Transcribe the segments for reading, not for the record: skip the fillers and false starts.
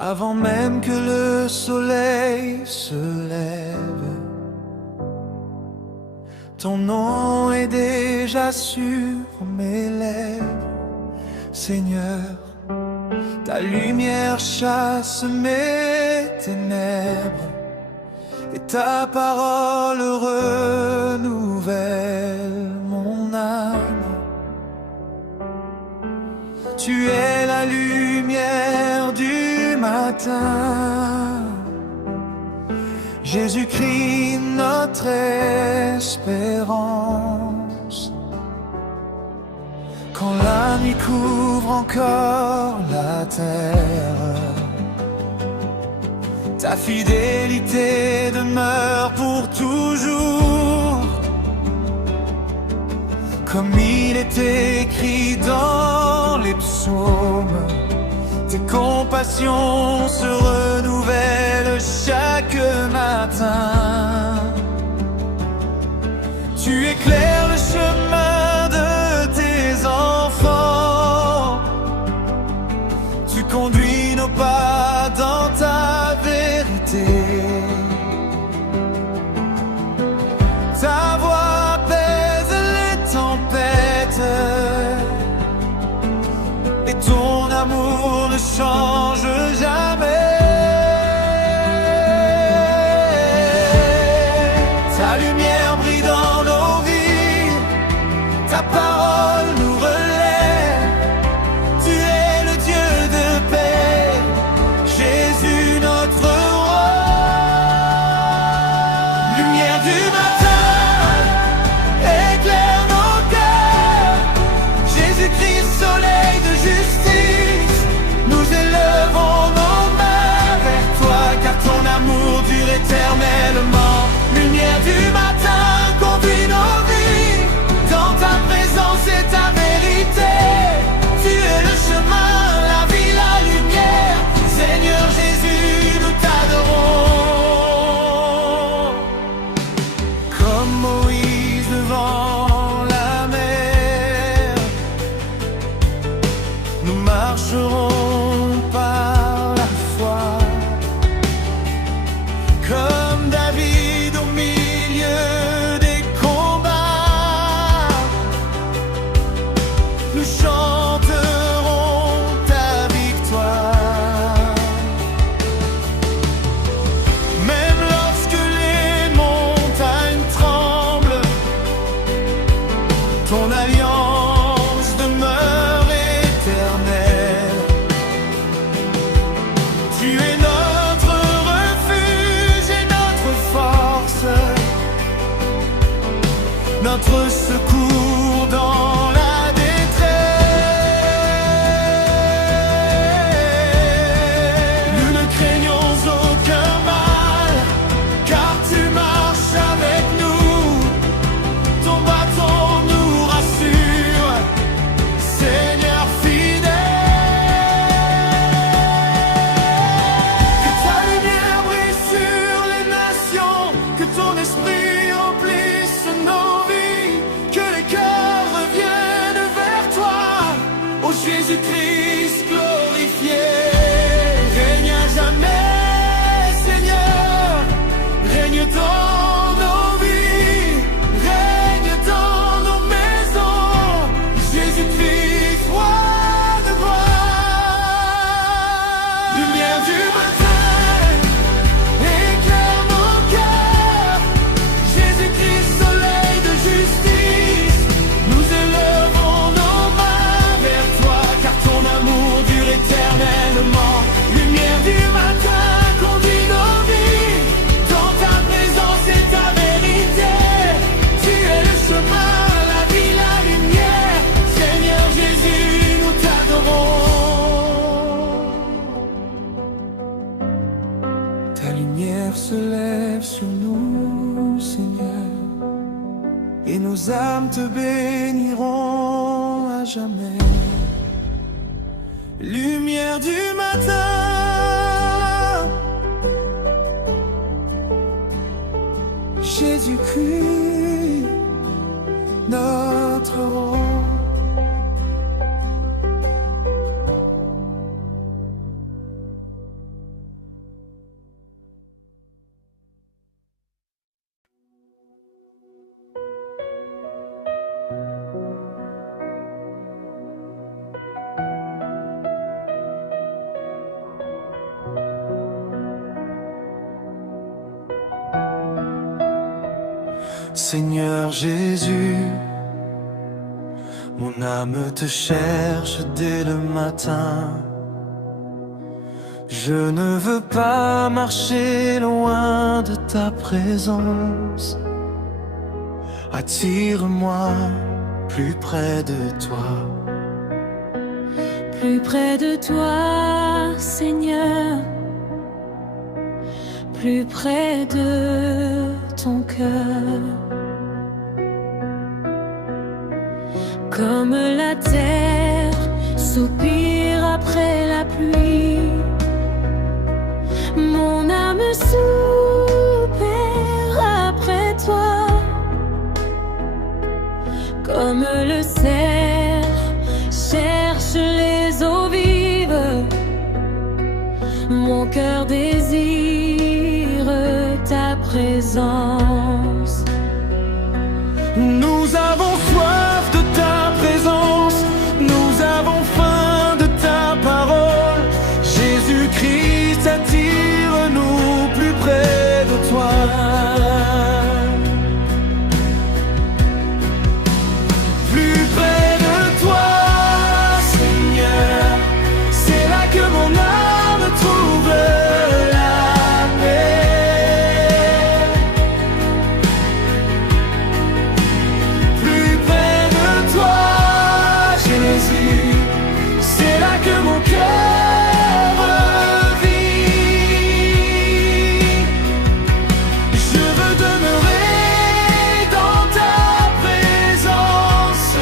avant même que le soleil se lève. Ton nom est déjà sur mes lèvres, Seigneur. Ta lumière chasse mes ténèbres, et ta parole renouvelle mon âme. Tu es la lumière du matin, Jésus-Christ notre espérance. Quand la nuit couvre encore la terre, ta fidélité demeure pour toujours. Comme il est écrit dans les psaumes, tes compassions se renouvellent chaque matin. Tu éclaires le chemin de tes enfants, tu conduis nos pas dans ta vérité. Ta voix apaise les tempêtes, et ton amour ne change jamais. Ta lumière brille dans nos vies, ta parole nous relève. Tu es le Dieu de paix, Jésus notre roi. Lumière du matin, éclaire nos cœurs. Jésus-Christ, soleil de justice, nous élevons nos mains vers toi, car ton amour dure éternellement. Lumière du matin, conduis nos vies dans ta présence et ta vérité. Tu es le chemin, la vie, la lumière. Seigneur Jésus, nous t'adorons. Comme Moïse devant la mer, nous marcherons par la foi. Comme David au milieu des combats, nous chanterons ta victoire. Même lorsque les montagnes tremblent, ton alliance demeure éternelle. Tu es notre refuge et notre force, notre secours dans la détresse. Nous ne craignons aucun mal, car tu marches avec nous. Ton bâton nous rassure, Seigneur fidèle. Que ta lumière brille sur les nations, que ton esprit remplisse nos vies, que les cœurs reviennent vers toi, ô Jésus-Christ glorifié. Règne à jamais, Seigneur, règne dans nos vies, règne dans nos maisons. Jésus-Christ, roi de gloire. Lumière du matin, éclaire nos cœurs. Jésus-Christ, soleil de justice, nous élevons nos mains vers toi, car ton amour dure éternellement. Lumière du matin, conduis nos vies dans ta présence et ta vérité. Tu es le chemin, la vie, la lumière. Seigneur Jésus, nous t'adorons. Ta lumière se lève sur nous, Seigneur, et nos âmes te béniront à jamais. Lumière du matin, Jésus-Christ, notre roi. Seigneur Jésus, mon âme te cherche dès le matin. Je ne veux pas marcher loin de ta présence. Attire-moi plus près de toi. Plus près de toi, Seigneur, plus près de ton cœur. Comme la terre soupire après la pluie, mon âme soupire après toi. Comme le cerf cherche les eaux vives, mon cœur désire ta présence. Nous avons soif de ta présence, nous avons faim de ta parole. Jésus-Christ, attire-nous plus près de toi. Plus près de toi, Seigneur, c'est là que mon âme trouve la paix. Plus près de toi, Jésus, c'est là que mon cœur revit. Je veux demeurer dans ta présence,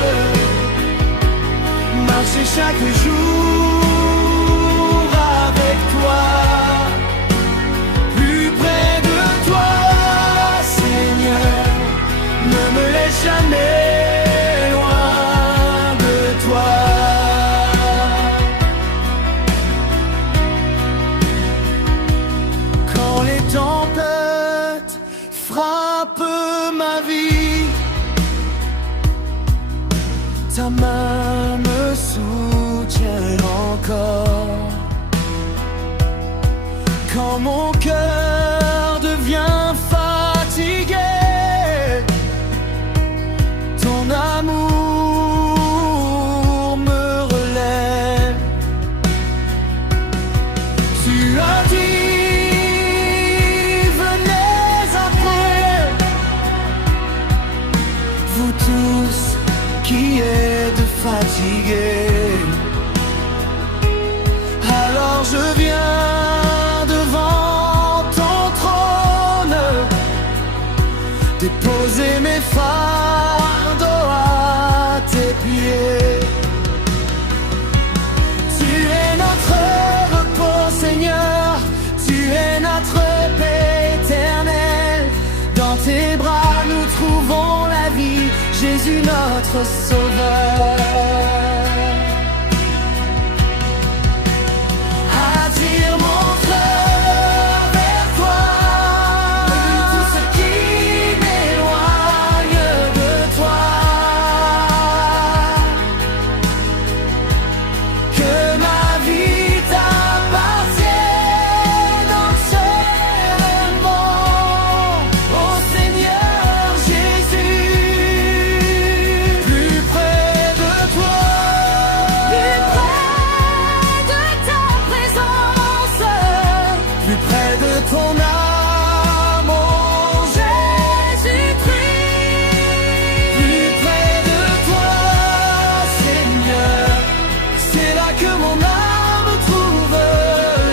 marcher chaque jour avec toi. Plus près de toi, Seigneur, ne me laisse jamais loin de toi. Quand les tempêtes frappent ma vie, ta main me soutient encore. Quand mon cœur devient fatigué, ton amour me relève. Tu as dit, venez après, vous tous qui êtes fatigués. Alors je viens devant ton trône, déposer mes fardeaux à tes pieds. Tu es notre repos, Seigneur, tu es notre paix éternelle. Dans tes bras nous trouvons la vie, Jésus notre Sauveur. Attire mon cœur vers toi, tout ce qui m'éloigne de toi. Que ma vie t'appartienne entièrement, ô Seigneur Jésus. Plus près de toi, Plus près de ta présence, plus près de ton âme, ô Jésus-Christ. plus près de toi, Seigneur, c'est là que mon âme trouve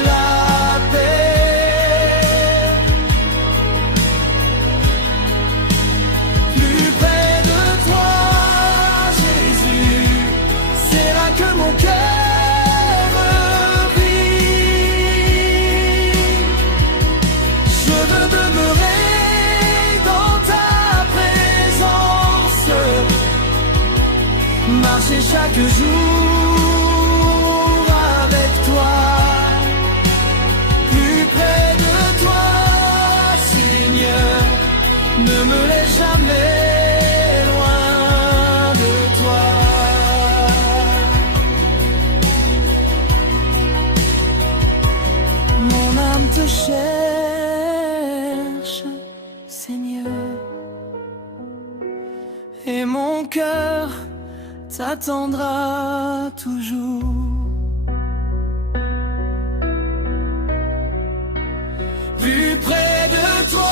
la paix. Plus près de toi, Jésus, c'est là que mon cœur vit. Je veux demeurer dans ta présence, marcher chaque jour avec toi. Plus près de toi, Seigneur, ne me laisse jamais loin de toi. Mon âme te cherche, Seigneur. cœur t'attendra toujours. Plus près de toi.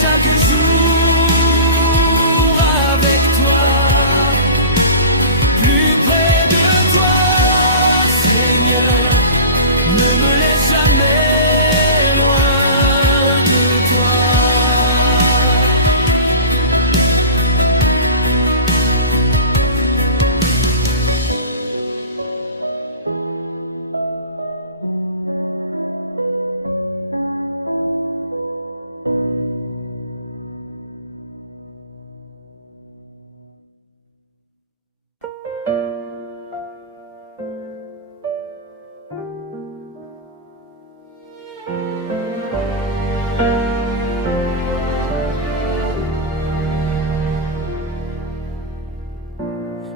Chaque jour avec toi, plus près de toi, Seigneur, ne me laisse jamais loin de toi.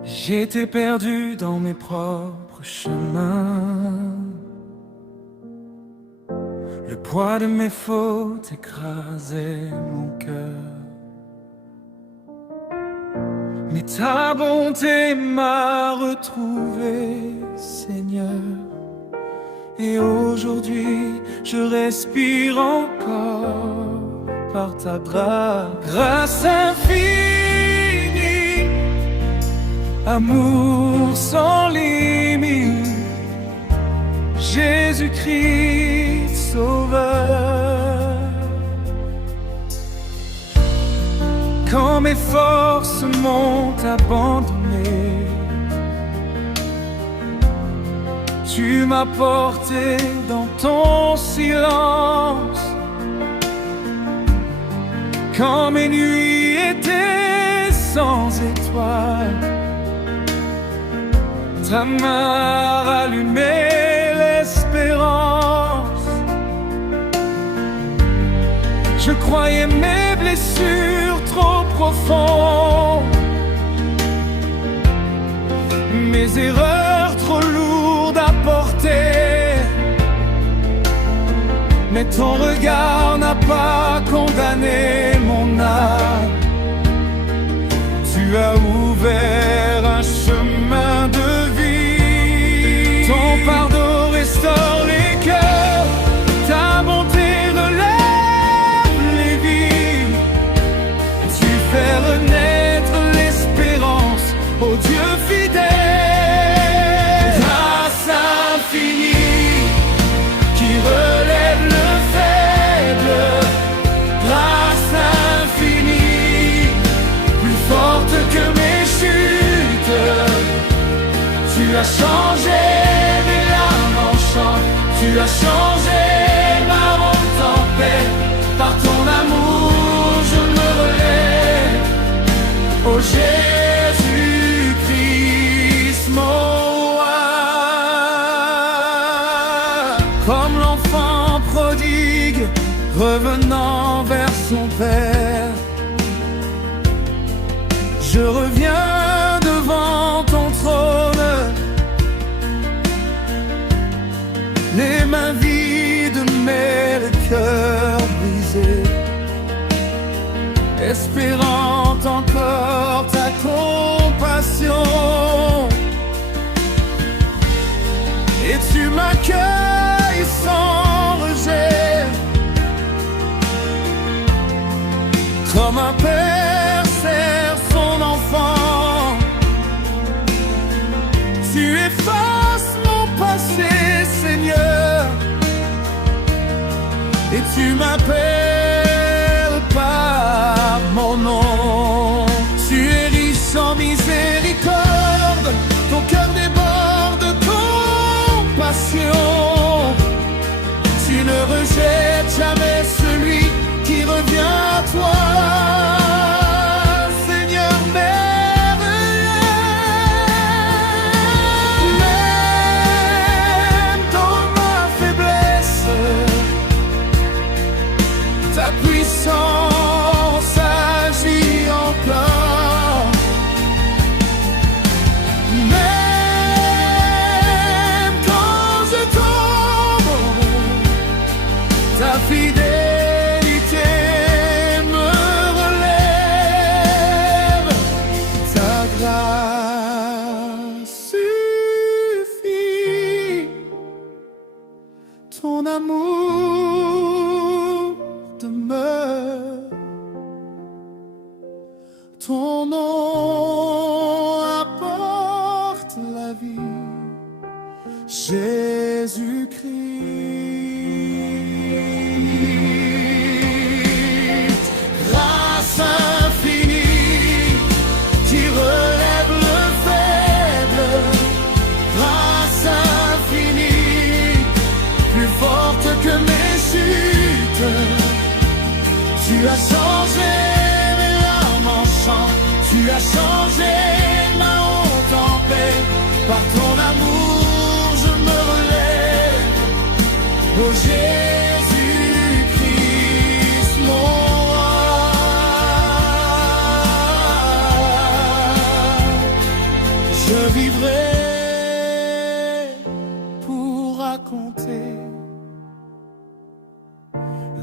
J'étais perdu dans mes propres chemins. Le poids de mes fautes écrasait mon cœur. Mais ta bonté m'a retrouvé, Seigneur. Et aujourd'hui, je respire encore par ta grâce infinie. Amour sans limite, Jésus-Christ Sauveur. Quand mes forces m'ont abandonné, tu m'as porté dans ton silence. Quand mes nuits étaient sans étoiles, ta main a rallumé l'espérance. Je croyais mes blessures trop profondes, mes erreurs trop lourdes à porter. Mais ton regard n'a pas condamné mon âme. Tu as ouvert un chemin de vie. Ton pardon restaure les cœurs, ta bonté relève les vies. Tu fais renaître l'espérance, ô Dieu fidèle. Grâce infinie qui relève le faible. Grâce infinie, plus forte que mes chutes. Tu as changé mes larmes en chant. Tu as changé ma honte en paix. Par ton amour je me relève. Oh Jésus-Christ mon roi. Comme l'enfant prodigue revenant vers son père, je reviens devant ton trône, les mains vides mais le cœur brisé, espérant encore ta compassion. Et tu m'accueilles sans rejet, comme un père sert son enfant. Tu effaces mon passé, Seigneur, et tu m'appelles par mon nom. Tu es riche en miséricorde, ton cœur déborde de compassion. Tu ne rejettes jamais celui qui revient à toi. Seigneur, merci. fidélité me relève. Ta grâce suffit, ton amour demeure, ton nom apporte la vie, Jésus-Christ. Grâce infinie qui relève le faible, grâce infinie plus forte que mes chutes. Tu as changé mes larmes en chant, tu as changé ma honte en paix. Par ton amour je me relève, oh Jésus-Christ mon roi. Je vivrai pour raconter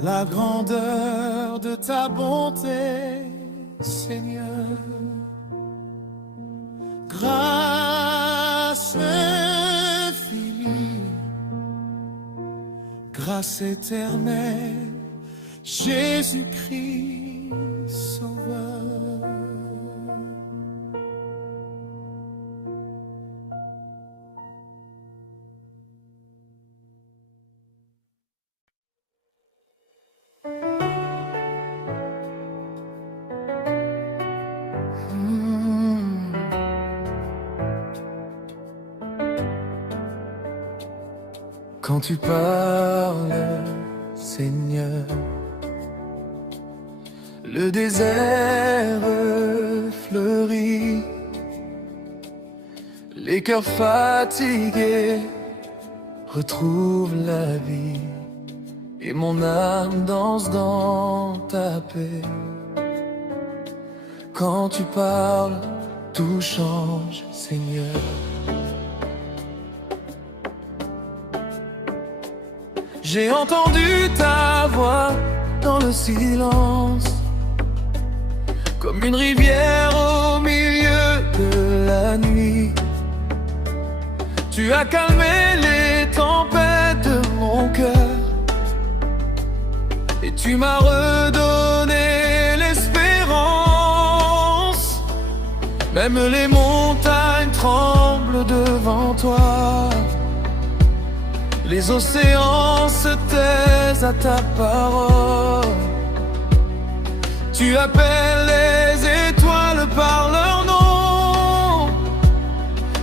la grandeur de ta bonté, Seigneur. Grâce infinie, grâce éternelle, Jésus-Christ Sauveur. Quand tu parles, Seigneur, le désert fleurit, les cœurs fatigués retrouvent la vie, et mon âme danse dans ta paix. Quand tu parles, tout change, Seigneur. J'ai entendu ta voix dans le silence, comme une rivière au milieu de la nuit. Tu as calmé les tempêtes de mon cœur, et tu m'as redonné l'espérance. Même les montagnes tremblent devant toi, les océans se taisent à ta parole. Tu appelles les étoiles par leur nom,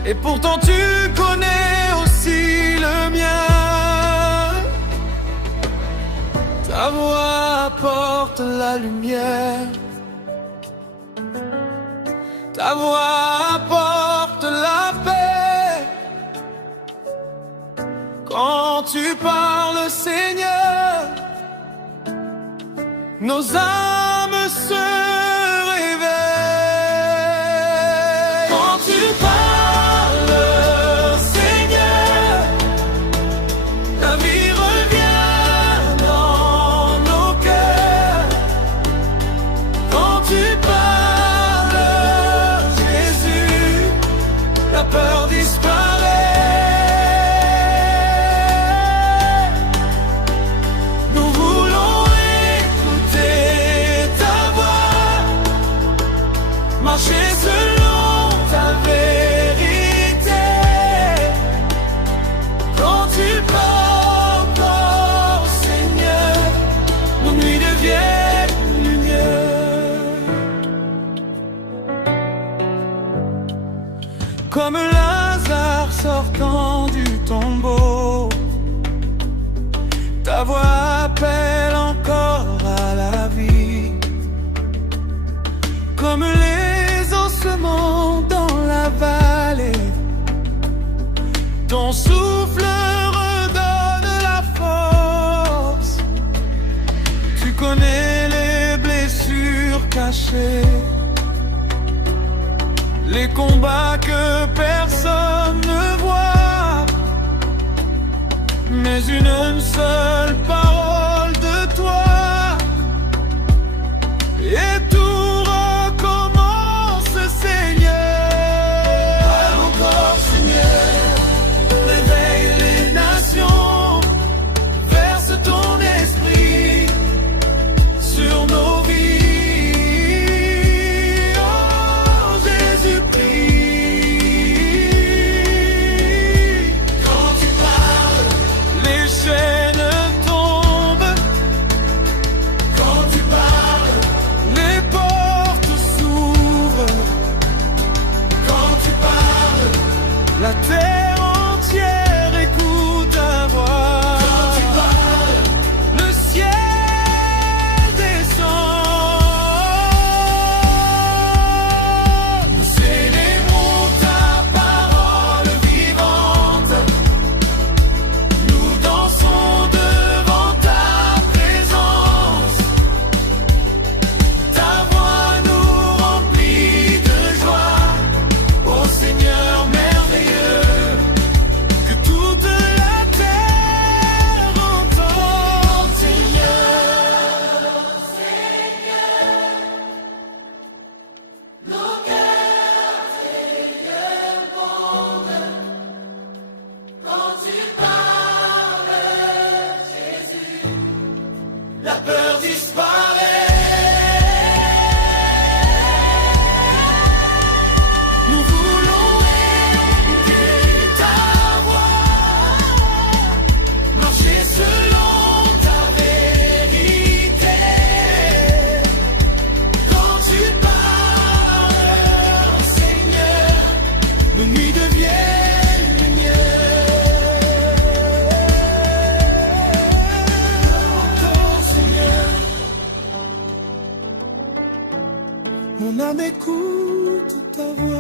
et pourtant tu connais aussi le mien. Ta voix apporte la lumière, ta voix apporte la paix. Quand tu parles, Seigneur, nos âmes se réveillent. Quand tu parles, Seigneur, la vie revient dans nos cœurs. Quand tu parles, Jésus, la peur disparaît. Marcher selon ta vérité. Quand tu parles, oh Seigneur, nos nuits deviennent lumière. Comme Lazare sortant du tombeau, ta voix appelle encore à la vie. Comme les ossements dans la vallée, ton souffle redonne la force. Tu connais les blessures cachées, les combats que personne ne voit, mais une seule parole de âme écoute ta voix.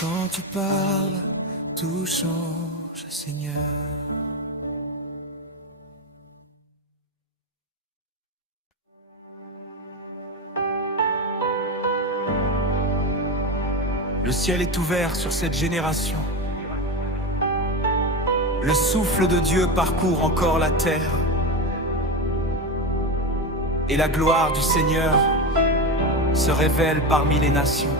Quand tu parles, tout change, Seigneur. Le ciel est ouvert sur cette génération. Le souffle de Dieu parcourt encore la terre. Et la gloire du Seigneur se révèle parmi les nations.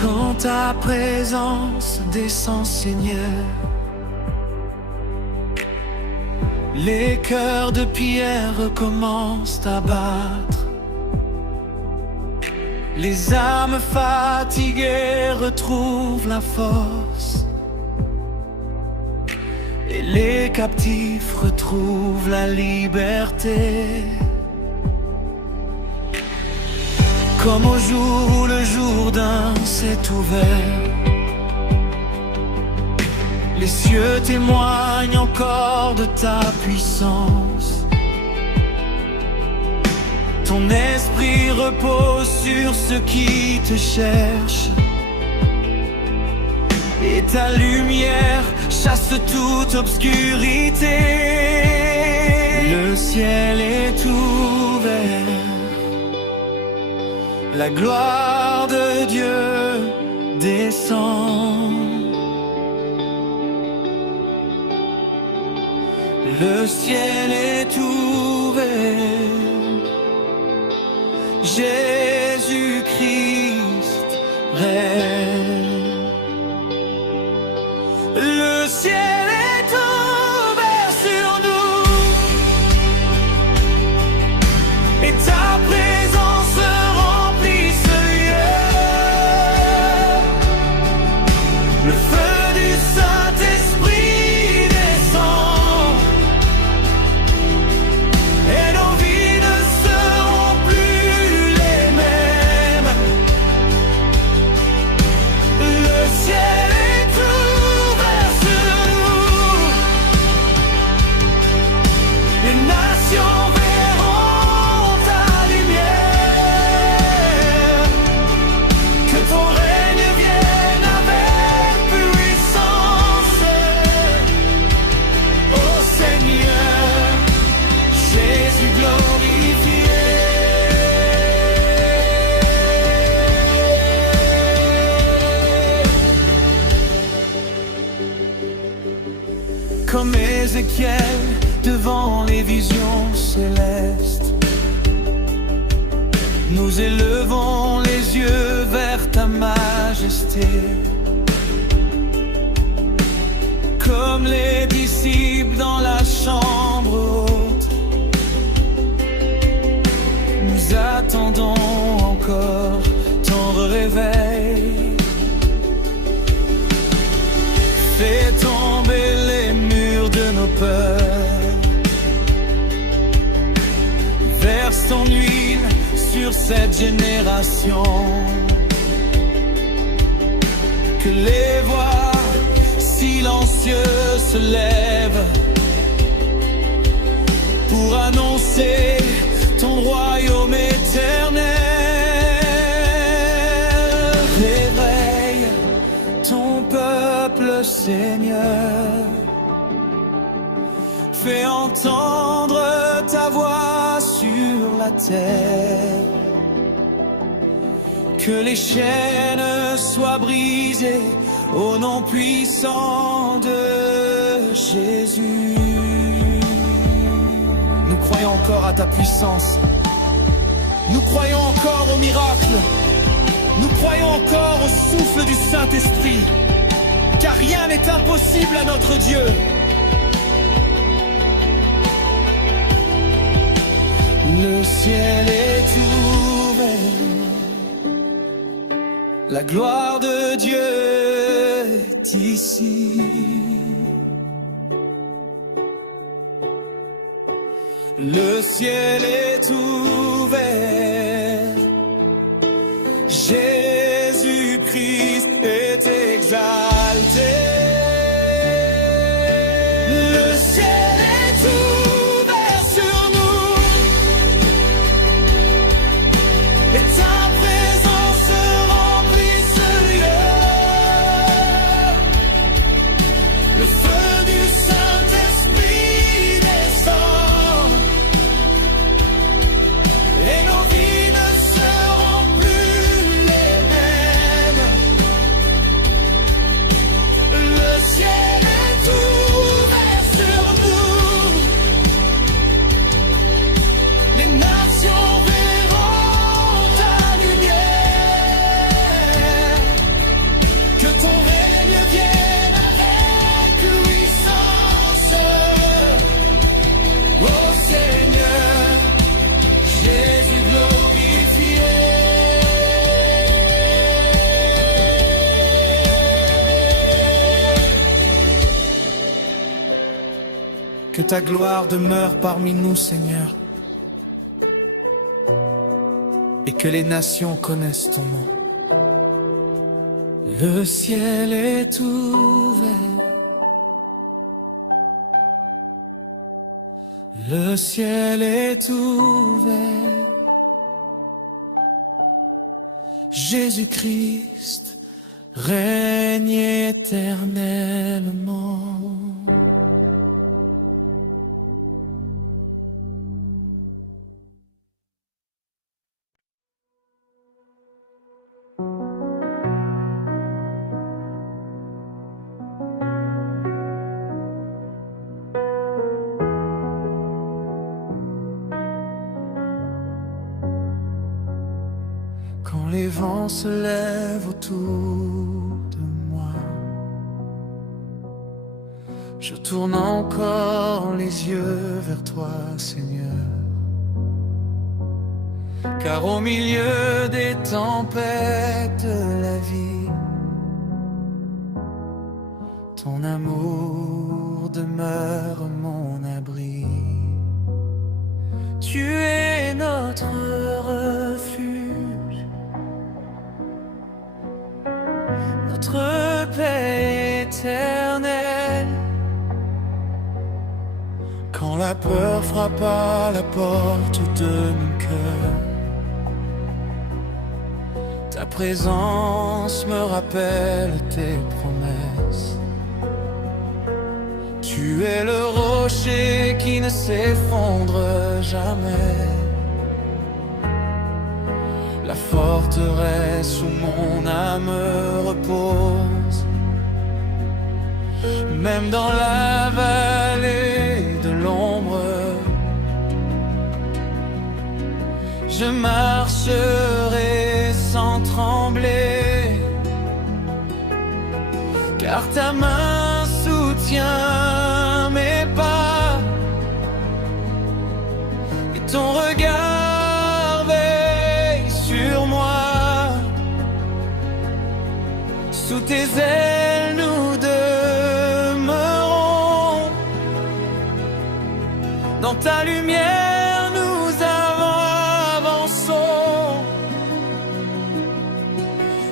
Quand ta présence descend, Seigneur, les cœurs de pierre recommencent à battre. Les âmes fatiguées retrouvent la force. Et les captifs retrouvent la liberté. Comme au jour où le Jourdain s'est ouvert, les cieux témoignent encore de ta puissance. Ton esprit repose sur ceux qui te cherchent, et ta lumière chasse toute obscurité. Le ciel est ouvert, la gloire de Dieu descend. Le ciel est ouvert, Jésus-Christ règne. Le ciel est ouvert sur nous, et ta présence remplit ce lieu. Le feu du Saint-Esprit descend, et nos vies ne seront plus les mêmes. Le ciel est ouvert sur nous, les nations verront ta lumière. Que ton règne vienne avec puissance, ô Seigneur, Jésus glorifié. Comme Ézéchiel devant les visions célestes, nous élevons les yeux vers ta majesté. Comme les disciples dans la chambre haute, nous attendons encore ton réveil. Fais tomber les murs de nos peurs, verse ton huile sur cette génération. Que les voix silencieuses se lèvent pour annoncer ton royaume éternel. Réveille ton peuple, Seigneur. Fais entendre ta voix sur la terre. Que les chaînes soient brisées au nom puissant de Jésus. Nous croyons encore à ta puissance. Nous croyons encore au miracle. Nous croyons encore au souffle du Saint-Esprit. Car rien n'est impossible à notre Dieu. Le ciel est ouvert, la gloire de Dieu est ici. Le ciel est ouvert, Jésus-Christ est exalté. Le ciel est ouvert sur nous, et ta présence remplit ce lieu. Le feu du Saint-Esprit descend, et nos vies ne seront plus les mêmes. Le ciel est ouvert sur nous, les nations verront ta lumière. Que ton règne vienne avec puissance, ô Seigneur, Jésus glorifié. Que ta gloire demeure parmi nous, Seigneur, et que les nations connaissent ton nom. Le ciel est ouvert, le ciel est ouvert. Jésus-Christ règne éternellement. Quand les vents se lèvent autour de moi, je tourne encore les yeux vers toi, Seigneur. Car au milieu des tempêtes de la vie, ton amour demeure mon abri. Tu es notre refuge, notre paix éternelle. Quand la peur frappe à la porte de mon cœur, ta présence me rappelle tes promesses. Tu es le rocher qui ne s'effondre jamais, la forteresse où mon âme repose. Même dans la vallée de l'ombre, je marcherai sans trembler, car ta main soutient mes pas et ton regard veille sur moi. Sous tes ailes nous demeurons, dans ta lumière nous avançons.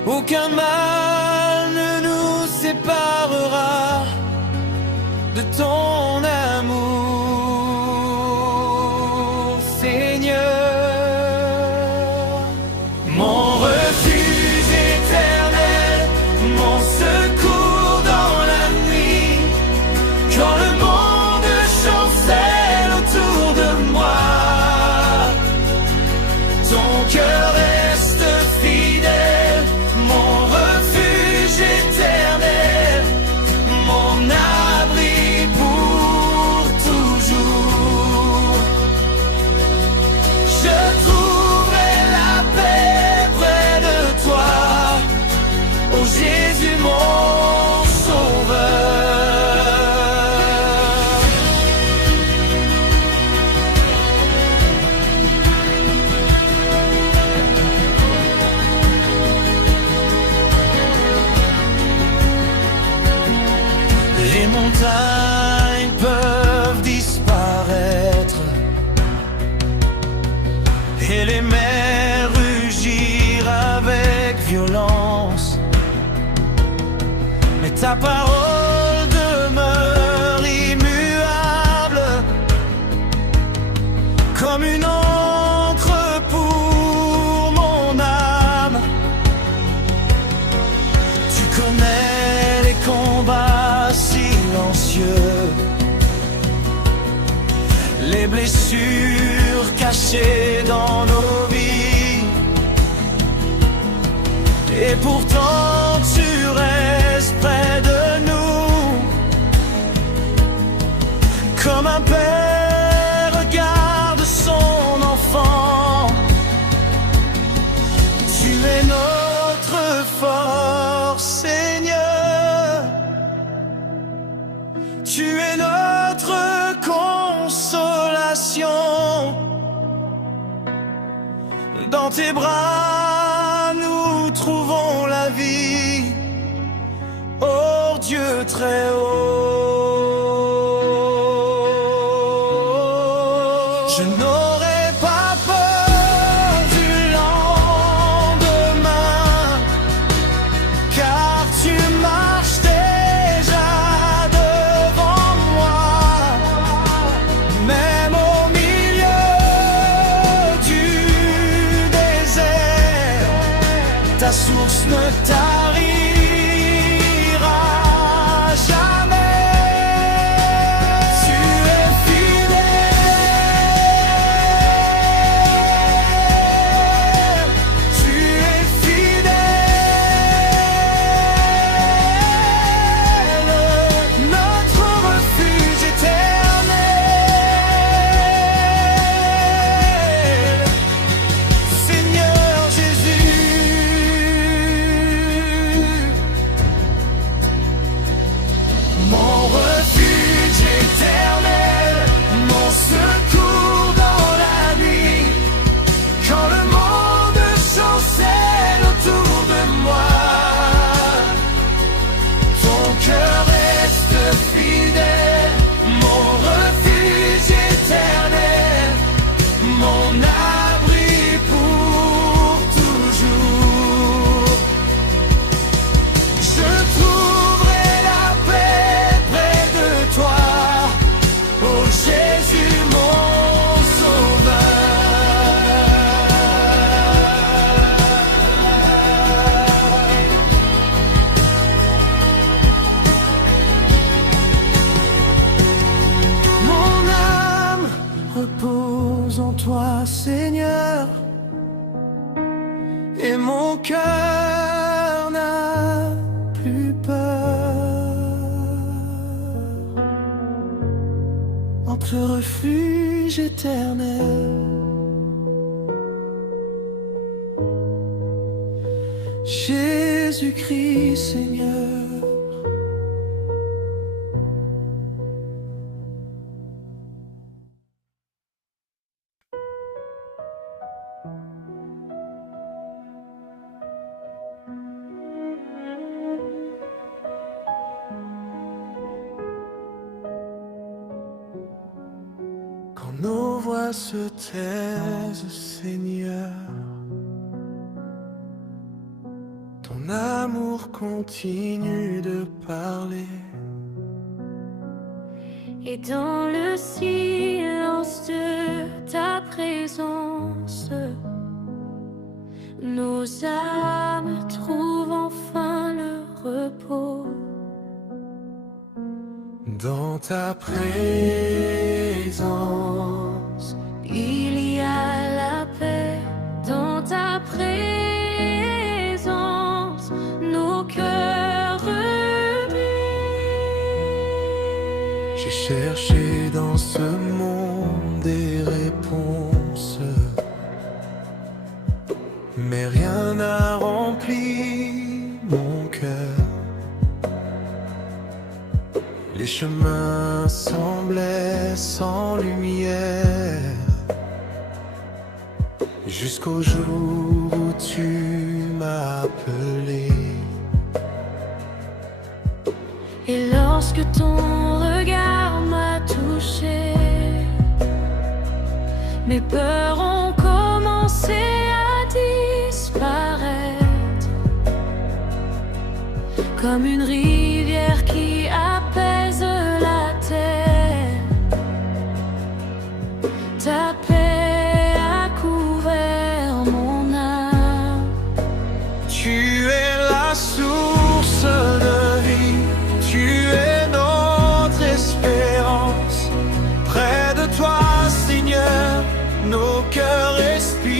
Aucun mal ne nous séparera de ton amour, Seigneur. Mon refuge éternel, mon secours dans la nuit, quand le monde chancelle autour de moi, ton cœur reste fidèle, mon refuge éternel, mon abri pour toujours. Je trouverai la paix près de toi, ô Jésus mon sauveur. Les montagnes peuvent disparaître, et les mers rugir avec violence. Mais ta parole demeure immuable, comme une encre pour mon âme. Tu connais les combats silencieux, les blessures cachées dans nos vies. Et pourtant tu restes près de nous, comme un père regarde son enfant. Tu es notre force, Seigneur. Tu es notre consolation. Dans tes bras nous trouvons la vie, ô Dieu très haut. Je n'aurai pas peur du lendemain, car tu marches déjà devant moi. Même au milieu du désert, ta source ne tarira jamais. Tu es fidèle, tu es fidèle. Notre refuge éternel, Seigneur Jésus. Mon refuge éternel, mon secours dans la nuit, quand le monde chancelle autour de moi. Ton cœur reste fidèle, mon refuge éternel, mon abri pour toujours. Je trouverai la paix près de toi, ô Jésus mon sauveur. Mon âme repose en toi, Seigneur, et mon cœur n'a plus peur. Entre refuge éternel, Jésus-Christ Seigneur. Quand nos voix se taisent, Seigneur, ton amour continue de parler. Et dans le silence de ta présence, nos âmes trouvent enfin le repos. Dans ta présence, Il y a la paix. Dans ta présence, nos cœurs remuent. j'ai cherché dans ce monde des réponses, mais rien n'a rempli mon cœur. Les chemins semblaient sans lumière, jusqu'au jour où tu m'as appelé. Et lorsque ton regard m'a touché, mes peurs ont commencé comme une rivière qui apaise la terre. Ta paix a couvert mon âme. Tu es la source de vie, tu es notre espérance. Près de toi, Seigneur, nos cœurs respirent.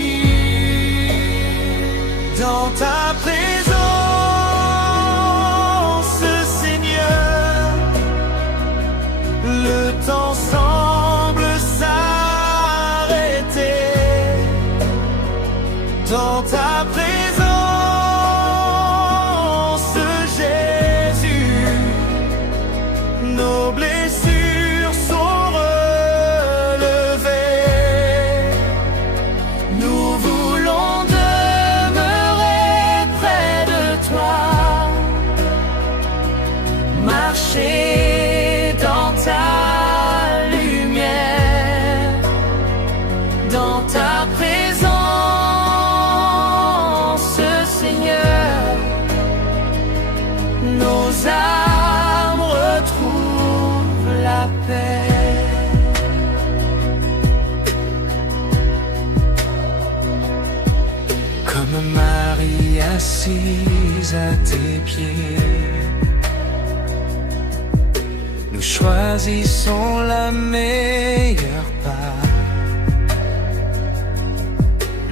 Dans ta présence, Seigneur, le temps semble s'arrêter. Dans ta présence, Jésus, nos blessures sont relevées. Nous voulons demeurer près de toi, marcher dans ta lumière, dans ta présence, Seigneur. Nos âmes retrouvent la paix. Comme Marie assise à tes pieds, nous choisissons la meilleure part,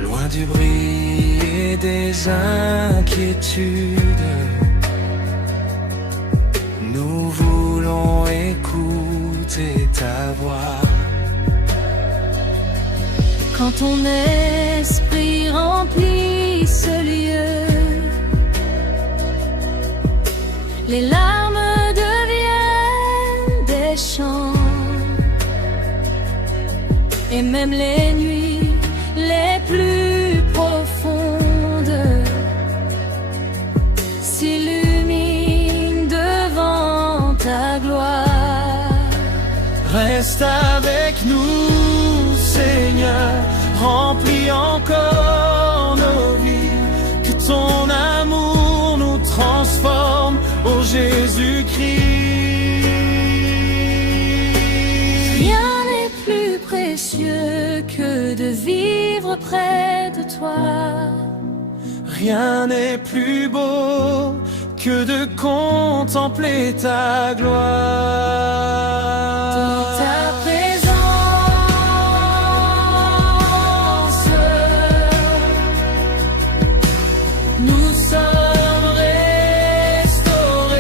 loin du bruit et des inquiétudes. Nous voulons écouter ta voix. Quand ton esprit remplit ce lieu, les larmes deviennent des chants, et même les nuits les plus profondes s'illuminent devant ta gloire. Reste avec nous, Seigneur, remplis encore nos vies, que ton amour nous transforme, ô Jésus-Christ. Rien n'est plus précieux que de vivre près de toi. Rien n'est plus beau que de contempler ta gloire. Dans ta présence, nous sommes restaurés.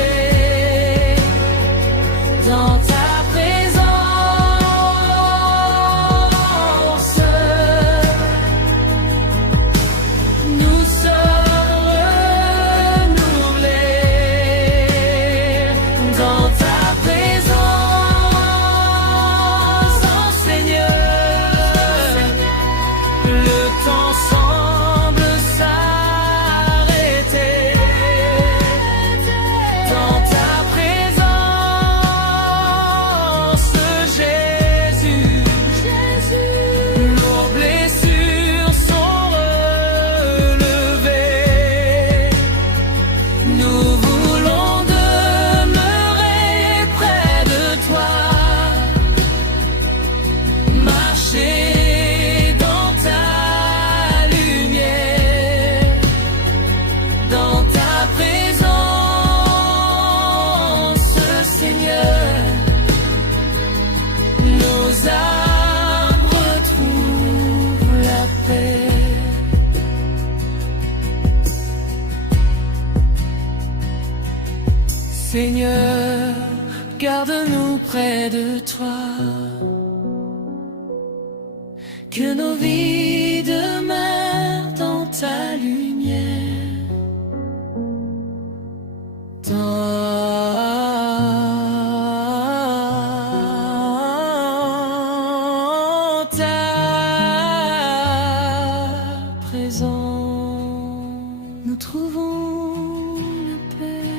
Dans ta présence, nous sommes renouvelés. Dans ta présence, Seigneur, le temps semble s'arrêter. Dans ta présence, Jésus, nos blessures sont relevées. Nous voulons demeurer près de toi, marcher dans ta lumière, dans ta présence, Seigneur. Nos âmes retrouvent la paix. Seigneur, garde-nous près de toi, que nos vies demeurent dans ta lumière, dans ta présence. Nous trouvons la paix.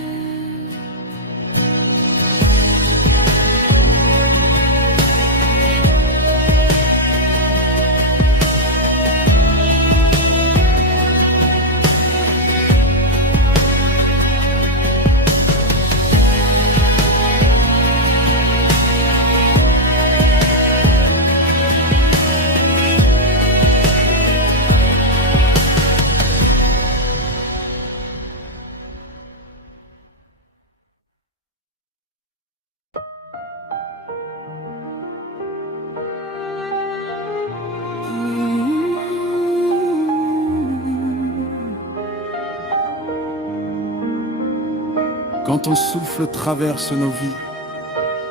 Quand ton souffle traverse nos vies,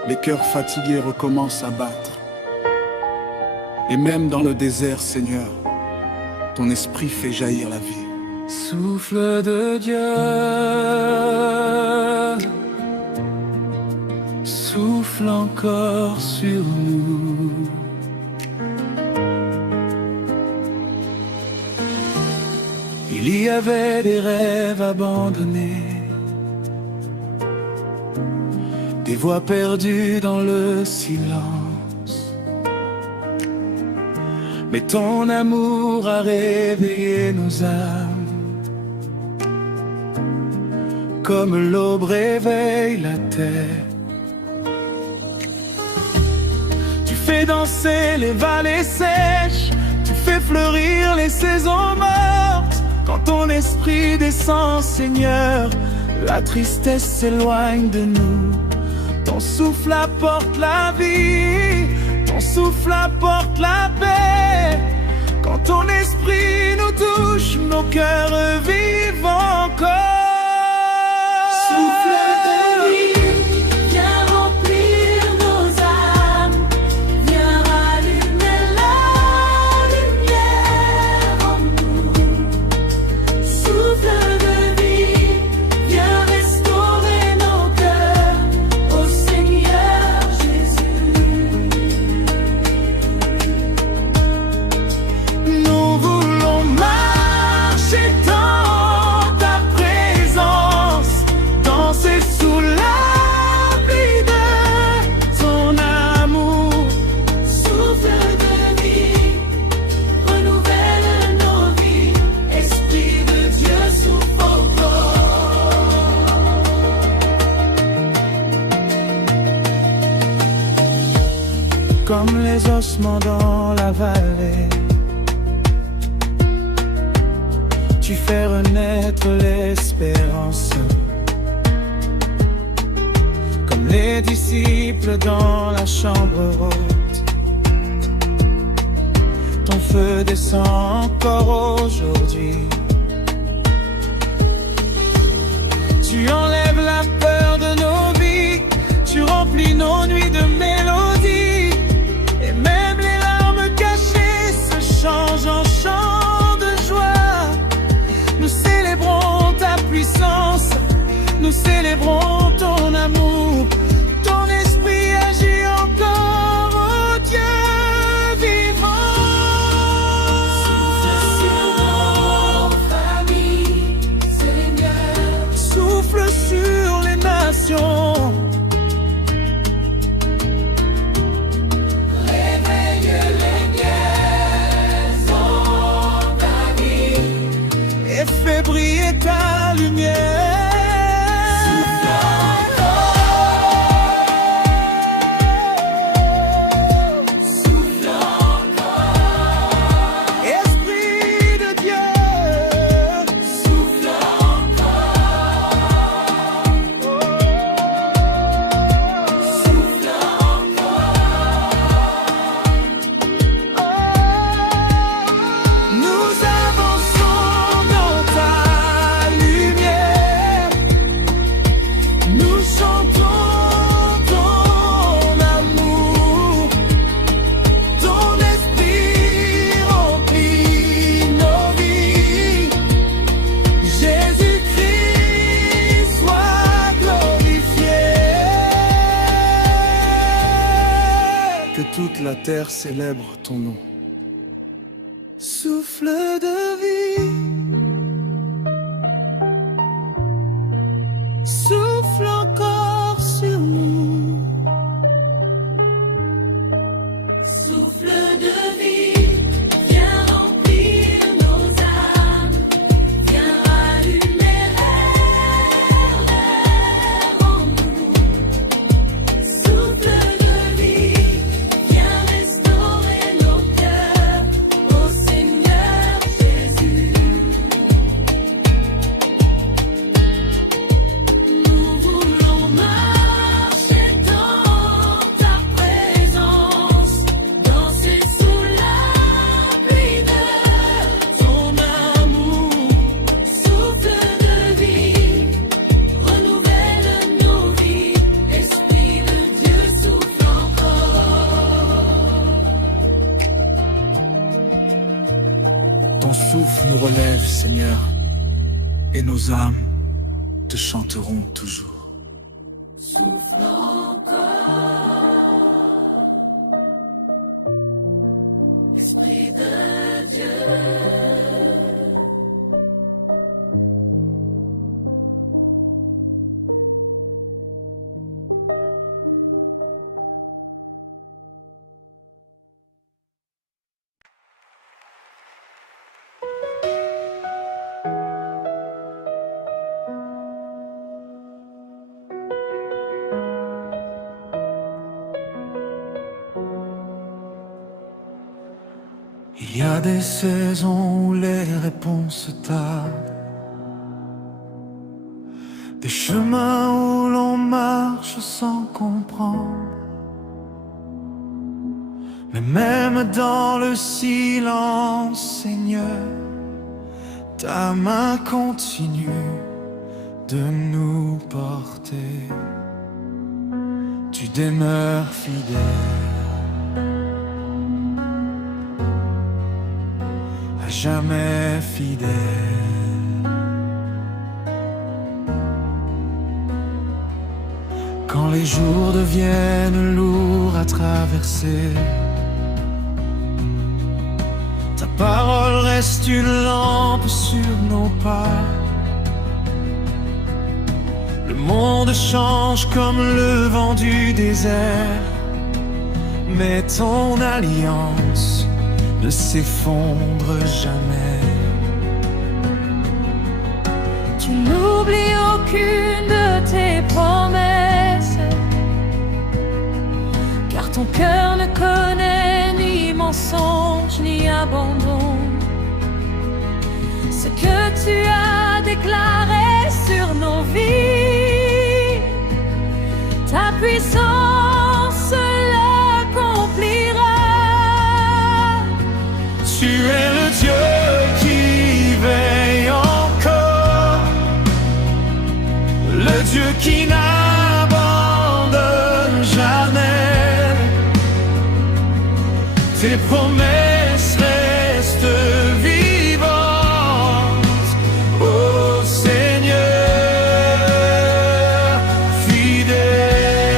les cœurs fatigués recommencent à battre. Et même dans le désert, Seigneur, ton esprit fait jaillir la vie. Souffle de Dieu, souffle encore sur nous. Il y avait des rêves abandonnés, des voix perdues dans le silence. Mais ton amour a réveillé nos âmes, comme l'aube réveille la terre. Tu fais danser les vallées sèches, tu fais fleurir les saisons mortes. Quand ton esprit descend, Seigneur, la tristesse s'éloigne de nous. Ton souffle apporte la vie, ton souffle apporte la paix. Quand ton esprit nous touche, nos cœurs vivent encore. Souffle de vie, viens remplir nos âmes, viens rallumer la lumière en nous. Souffle de vie, viens restaurer nos cœurs, ô Seigneur Jésus. Nous voulons marcher dans ta présence, danser sous la pluie de ton amour. Souffle de vie, renouvelle nos vies. Esprit de Dieu souffle encore. Comme les ossements dans la vallée, tu fais renaître l'espérance. Comme les disciples dans la chambre haute, ton feu descend encore aujourd'hui. Tu enlèves la peur de nos vies, tu remplis nos nuits de mélodies. Et même les larmes cachées se changent en chants de joie. Nous célébrons ta puissance, nous célébrons ton amour. Ton esprit agit encore, ô Dieu vivant. Souffle sur nos familles, Seigneur. Souffle sur les nations. Réveille les miens endormis et fais briller ta lumière. Souffle encore. Esprit de Dieu. Souffle encore. Souffle encore. Nous avançons dans ta lumière. Nous chantons ton amour. Ton esprit remplit nos vies. Jésus-Christ soit glorifié. Que toute la terre célèbre ton nom. Souffle de vie, souffle encore sur nous. Souffle de vie, viens remplir nos âmes, viens rallumer l'air en nous. Souffle de vie, viens restaurer nos cœurs, ô Seigneur Jésus. élève, Seigneur, et nos âmes te chanteront toujours. Souffle encore, Esprit de Dieu. Il y a des saisons où les réponses tardent, des chemins où l'on marche sans comprendre. Mais même dans le silence, Seigneur, ta main continue de nous porter. Tu demeures fidèle, à jamais fidèle. Quand les jours deviennent lourds à traverser, ta parole reste une lampe sur nos pas. Le monde change comme le vent du désert, mais ton alliance ne s'effondre jamais. Tu n'oublies aucune de tes promesses, car ton cœur ne connaît ni mensonge ni abandon. Ce que tu as déclaré sur nos vies, ta puissance l'accomplira. Tu es le Dieu qui veille encore, le Dieu qui n'abandonne jamais. Tes promesses restent vivantes, ô Seigneur, fidèle,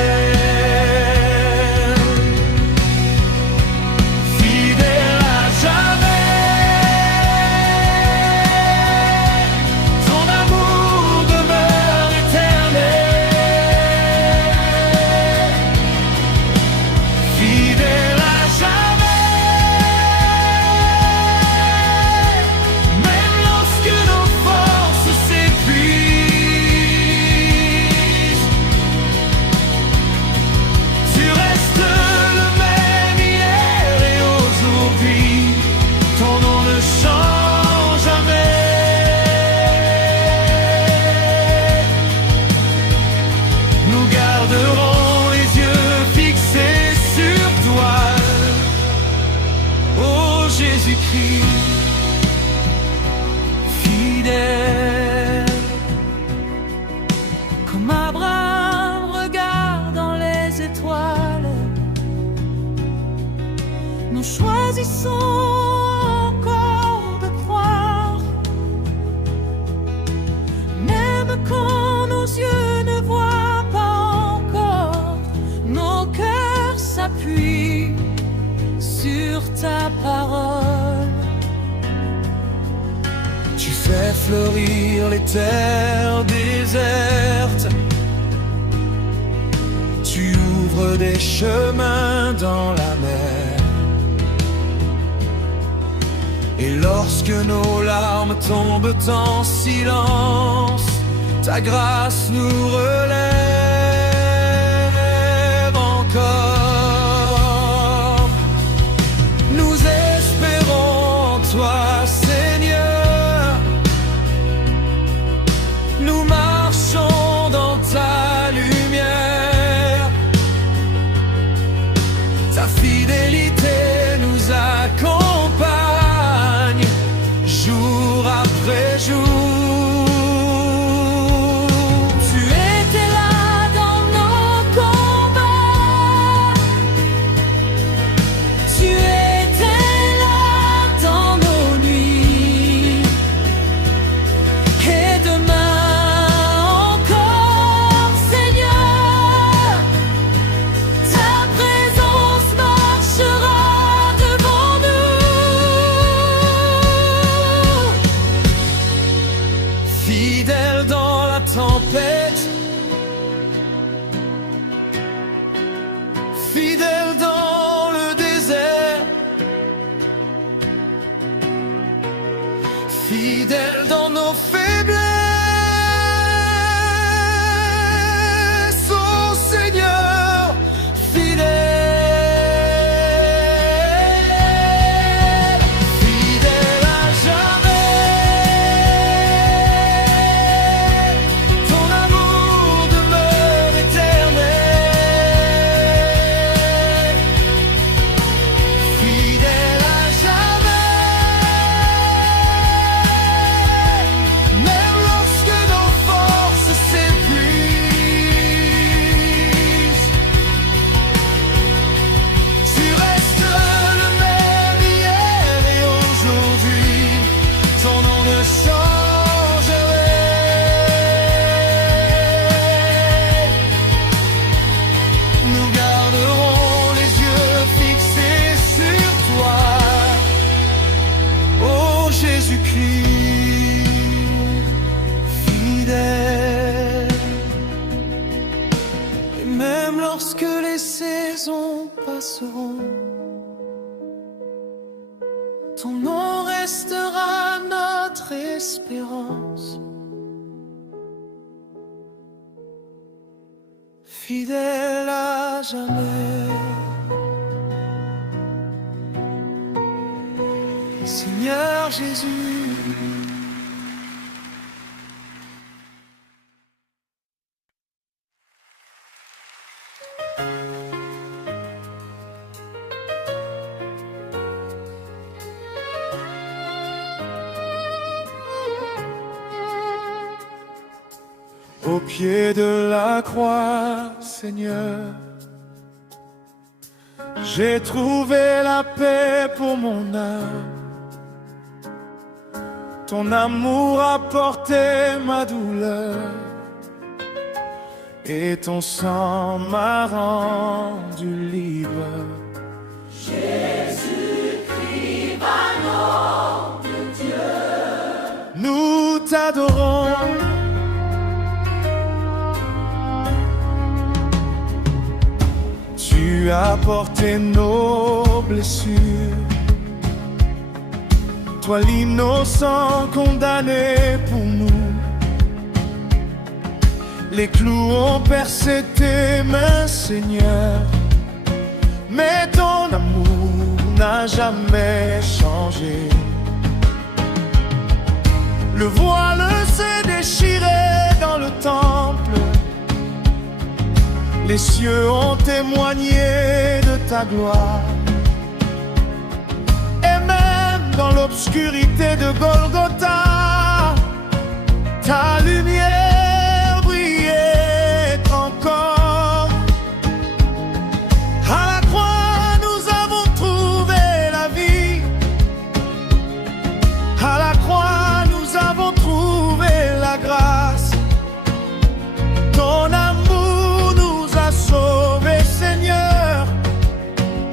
fidèle à jamais. Ton amour demeure éternel, fidèle à jamais. Même lorsque nos forces s'épuisent, tu restes le même hier et aujourd'hui. Ton nom ne change jamais. Nous garderons les yeux fixés sur toi, ô Jésus-Christ, fidèle. Comme Abraham regardant les étoiles, nous choisissons encore de croire, même quand nos yeux ne voient pas encore. Nos cœurs s'appuient sur ta parole. Tu fais fleurir les terres désertes, tu ouvres des chemins dans la mer. Et lorsque nos larmes tombent en silence, ta grâce nous relève encore. Nous espérons toi, Seigneur. Nous marchons dans ta lumière. Ta fidélité nous accompagne jour après jour. Tu étais là même lorsque les saisons passeront, ton nom restera notre espérance. Fidèle à jamais, Seigneur Jésus. Au pied de la croix, Seigneur, j'ai trouvé la paix pour mon âme. Ton amour a porté ma douleur et ton sang m'a rendu libre. Jésus-Christ, nom de Dieu, Nous t'adorons. Tu as porté nos blessures, toi l'innocent condamné pour nous. Les clous ont percé tes mains, Seigneur, mais ton amour n'a jamais changé. Le voile s'est déchiré dans le temple, les cieux ont témoigné de ta gloire. Et même dans l'obscurité de Golgotha, ta lumière brillait encore. À la croix, nous avons trouvé la vie. À la croix, nous avons trouvé la grâce. Ton amour nous a sauvés, Seigneur.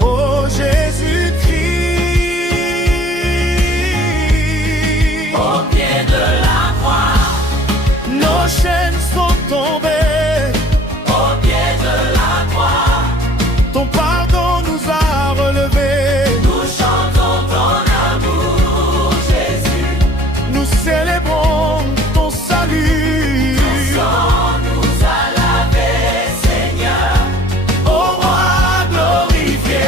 Oh Jésus-Christ. au pied de la croix, Nos chaînes sont tombées. au pied de la croix, Ton pardon nous a relevés. nous chantons ton amour, Jésus. Nous célébrons ton salut. Sang nous a lavés, Seigneur, Ô roi glorifié.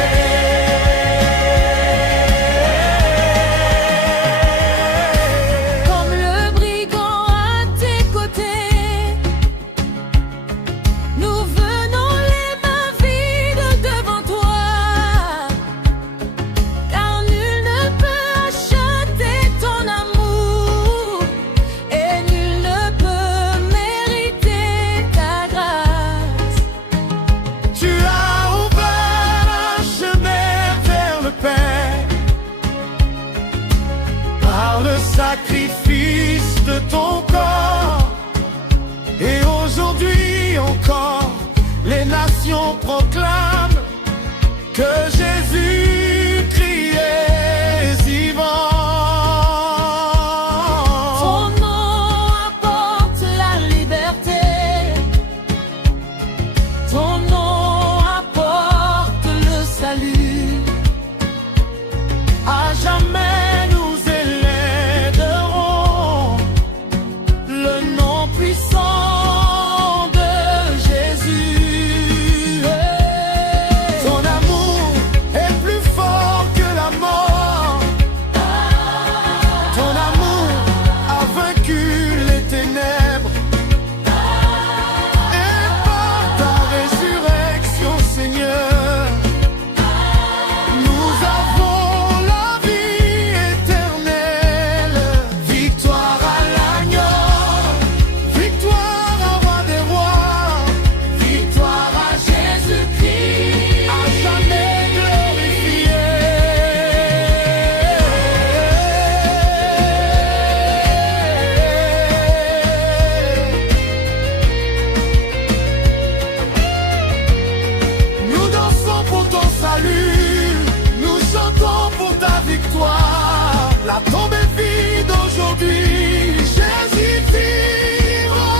comme le brigand à tes côtés. Nous venons les mains vides devant toi, car nul ne peut acheter ton amour et nul ne peut mériter ta grâce. Tu as ouvert un chemin vers le Père par le sacrifice de ton corps. Et aujourd'hui encore, les nations proclament que Jésus-Christ est vivant. Ton nom apporte la liberté. Ton nom apporte le salut. À jamais nous élèverons le nom puissant de Jésus. Ton amour est plus fort que la mort. Ton amour a vaincu les ténèbres. Et par ta résurrection, Seigneur, nous avons la vie éternelle. Victoire à l'agneau, victoire au roi des rois, Victoire à Jésus-Christ. à jamais glorifié. Nous dansons pour ton salut, nous chantons pour ta victoire. La tombe est vide aujourd'hui, Jésus vivra.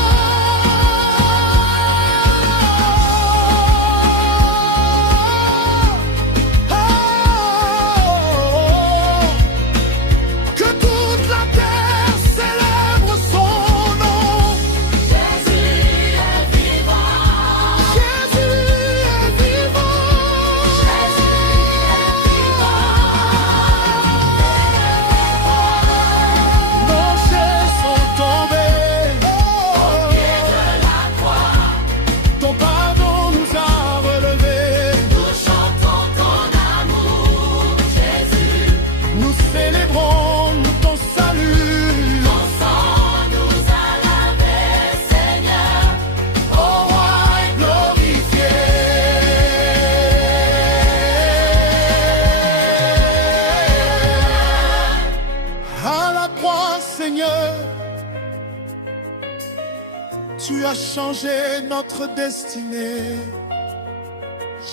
Tu as changé notre destinée,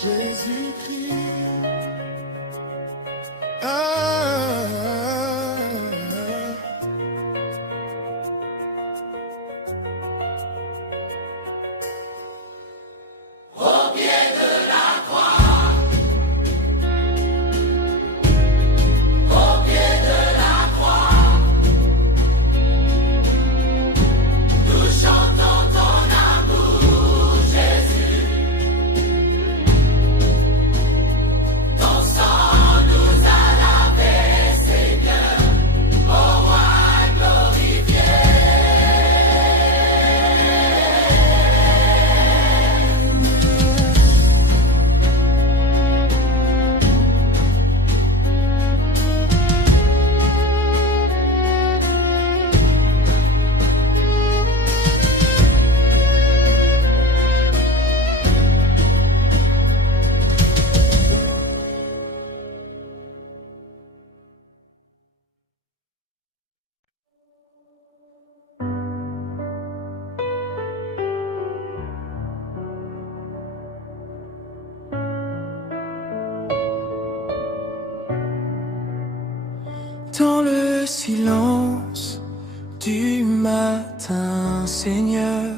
Jésus-Christ. Dans le silence du matin, Seigneur,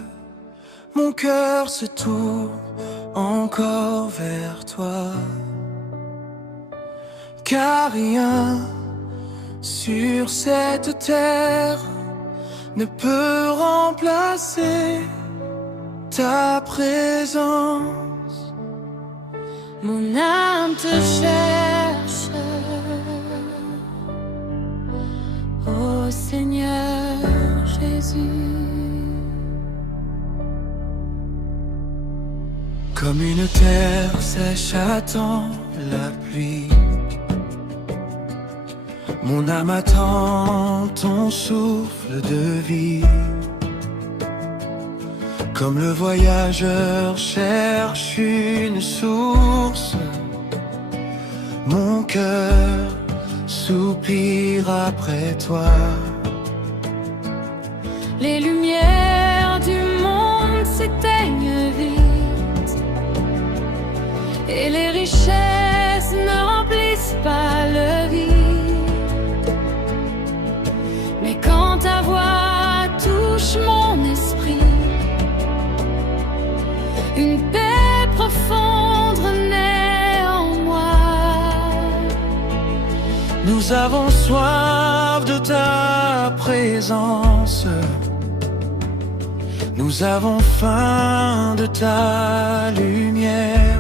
mon cœur se tourne encore vers toi. Car rien sur cette terre ne peut remplacer ta présence. Mon âme te cherche, ô Seigneur Jésus. Comme une terre sèche attend la pluie, mon âme attend ton souffle de vie. Comme le voyageur cherche une source, mon cœur soupire après toi. Les lumières du monde s'éteignent vite, et les richesses ne remplissent pas le vide. Mais quand ta voix touche mon esprit, une paix profonde naît en moi. Nous avons soif de ta présence, nous avons faim de ta lumière.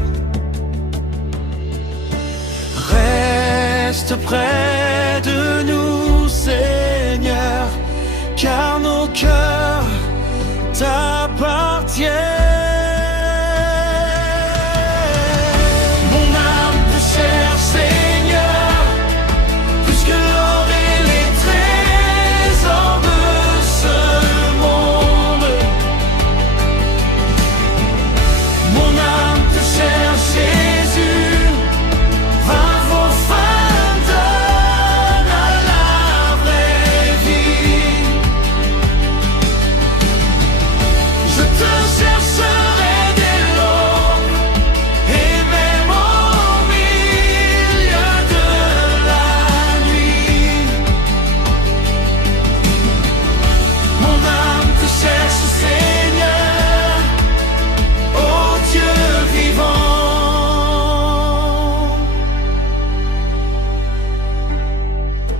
Reste près de nous, Seigneur, car nos cœurs t'appartiennent.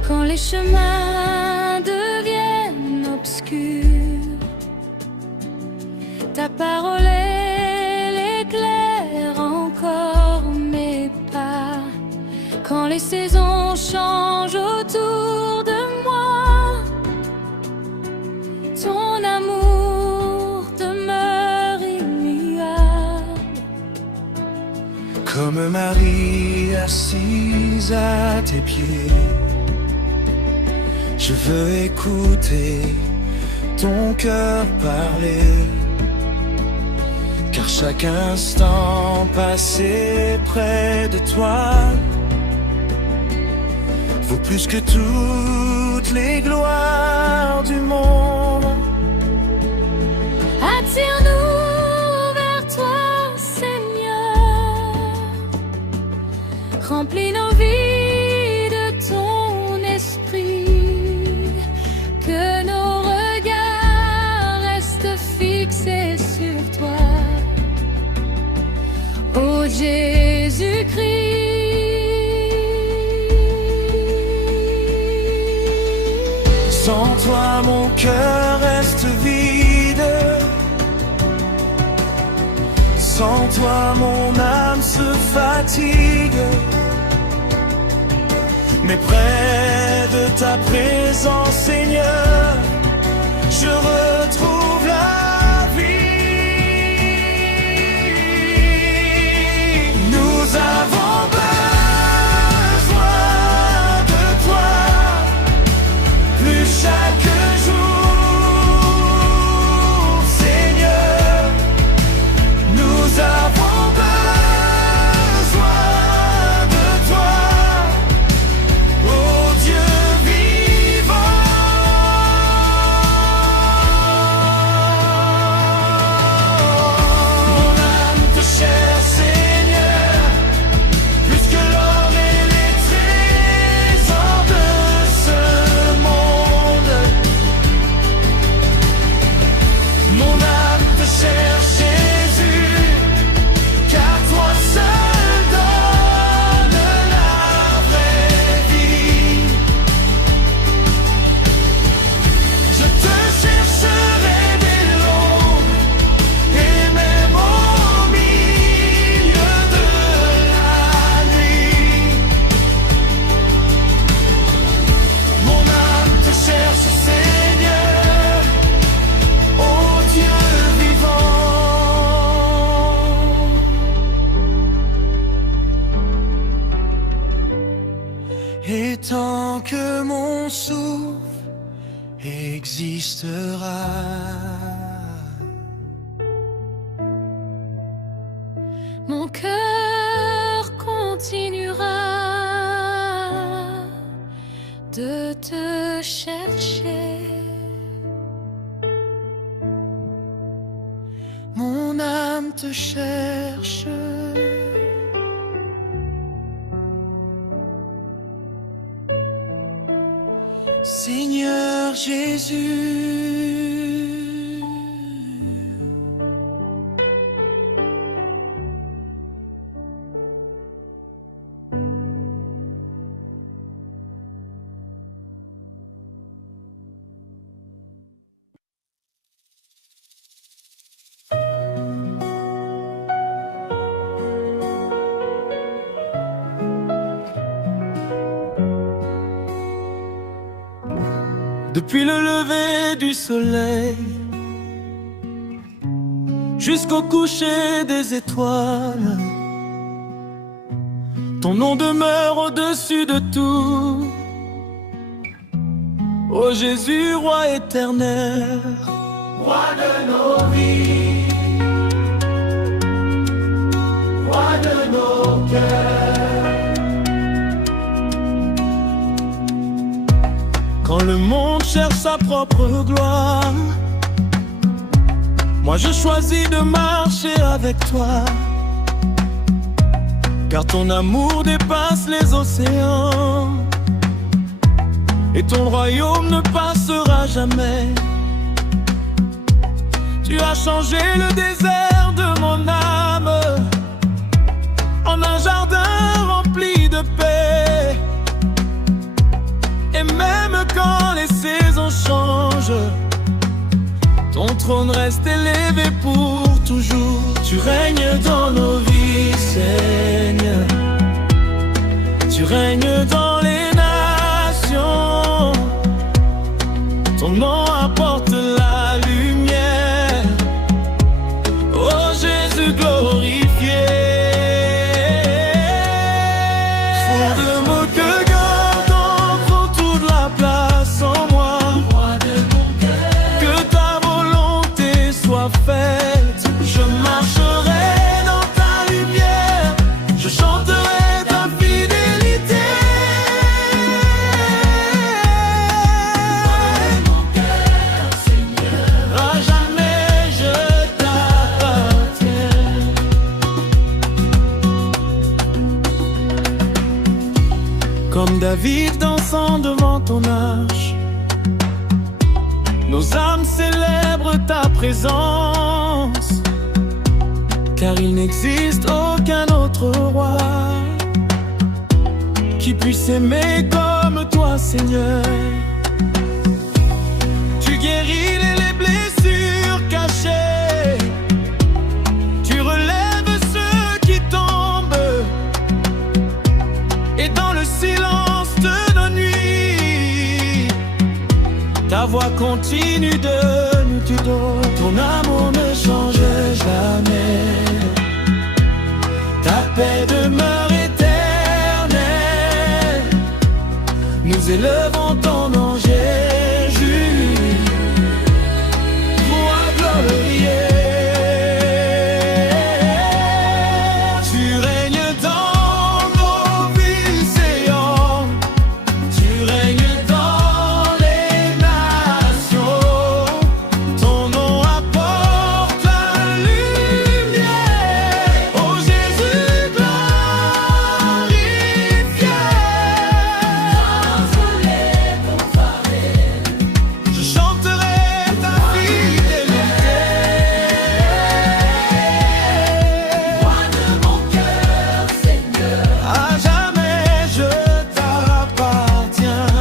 Quand les chemins deviennent obscurs, ta parole elle éclaire encore mes pas. Quand les saisons changent autour de moi, ton amour demeure immuable. Comme Marie assise à tes pieds, je veux écouter ton cœur parler, car chaque instant passé près de toi vaut plus que toutes les gloires du monde. Ô Jésus-Christ, Sans toi mon cœur reste vide. Sans toi mon âme se fatigue. Mais près de ta présence, Seigneur, je retrouve la vie. Nous avons besoin de toi, plus chaque jour, Seigneur. Nous avons besoin de toi, ô Dieu vivant. Mon âme te cherche, Seigneur, plus que l'or et les trésors de ce monde. Mon âme te cherche, Jésus, car toi seul donne la vraie vie. Je te chercherai dès l'aube et même au milieu de la nuit. Mon âme te cherche, Seigneur, ô Dieu vivant. Et tant que mon souffle existera, mon cœur continuera de te chercher. mon âme te cherche. Seigneur Jésus. Depuis le lever du soleil jusqu'au coucher des étoiles, ton nom demeure au-dessus de tout. Ô Jésus, roi éternel, roi de nos vies, roi de nos cœurs. Quand le monde cherche sa propre gloire, moi je choisis de marcher avec toi. Car ton amour dépasse les océans et ton royaume ne passera jamais. Tu as changé le désert de mon âme en un jardin rempli de paix. Et même quand les saisons changent, ton trône reste élevé pour toujours. Tu règnes dans nos vies, Seigneur. Tu règnes dans les nations. Ton nom apporte la lumière. Oh Jésus glorifié. Fond de mots que garde prend toute la place en moi. Roi de mon cœur. Que ta volonté soit faite. Je marcherai dans ta lumière. Je chanterai ta fidélité. Mon cœur, Seigneur, à jamais je t'appartiens. Comme David dansant devant ton arche, nos âmes célèbrent ta présence. car il n'existe aucun autre roi qui puisse aimer comme toi, Seigneur. Tu guéris les blessures cachées, tu relèves ceux qui tombent, et dans le silence de nos nuits, ta voix continue de nous tuer. Ton amour ne change jamais, ta paix demeure éternelle. Nous élevons ton nom, Jésus, roi glorieux. Tu règnes dans nos villes, Seigneur, tu règnes dans les nations. Ton nom apporte la lumière. Oh Jésus glorifié. Je chanterai ta fidélité. Roi de mon cœur, Seigneur, à jamais je t'appartiens.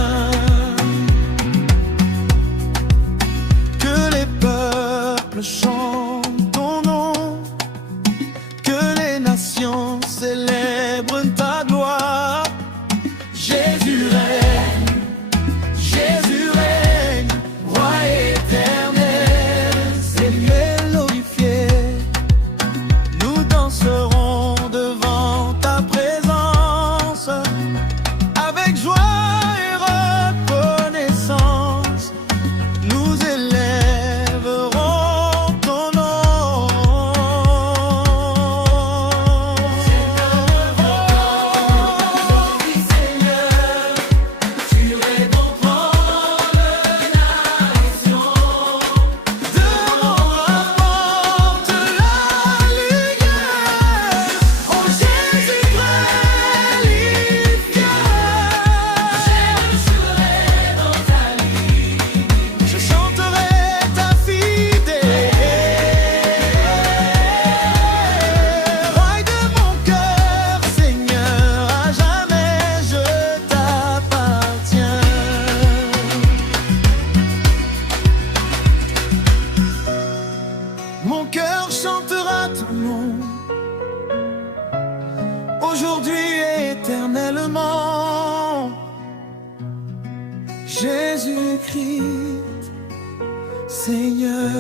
Que les peuples chantent ton nom, que les nations célèbrent ta gloire. Jésus règne, roi éternel, c'est glorifié. Nous danserons devant ta présence, avec joie et reconnaissance. Nous élèverons ton nom. Seigneur, tu es bon prendre la nation. De mon apporte la lumière. Oh Jésus glorifié. Je chanterai ta fidélité. Roi de mon cœur, Seigneur, à jamais je t'appartiens. Mon cœur chantera ton nom, aujourd'hui et éternellement. Jésus-Christ, Seigneur.